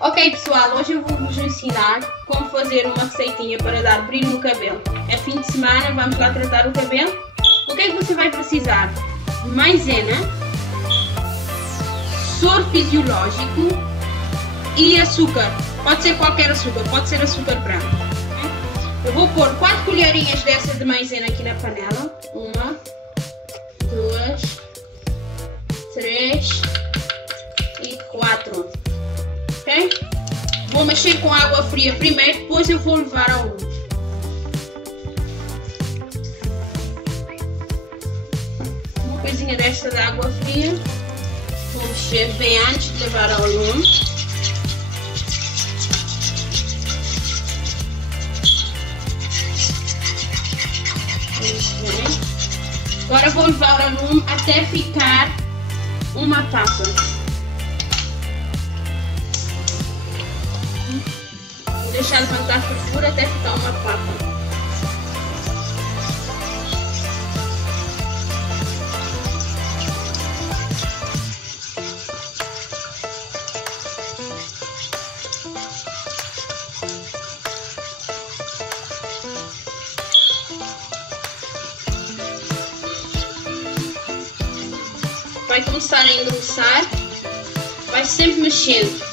Ok pessoal, hoje eu vou vos ensinar como fazer uma receitinha para dar brilho no cabelo. É fim de semana, vamos lá tratar o cabelo. O que é que você vai precisar? Maisena, soro fisiológico e açúcar. Pode ser qualquer açúcar, pode ser açúcar branco. Eu vou pôr 4 colherinhas dessa de maisena aqui na panela. 1, 2, 3 e 4. Ok? Vou mexer com água fria primeiro, depois eu vou levar ao lume. Uma coisinha desta de água fria. Vou mexer bem antes de levar ao lume. Agora vou levar ao lume até ficar uma taça. Vou deixar levantar a fervura até ficar uma papa. Vai começar a engrossar, vai sempre mexendo.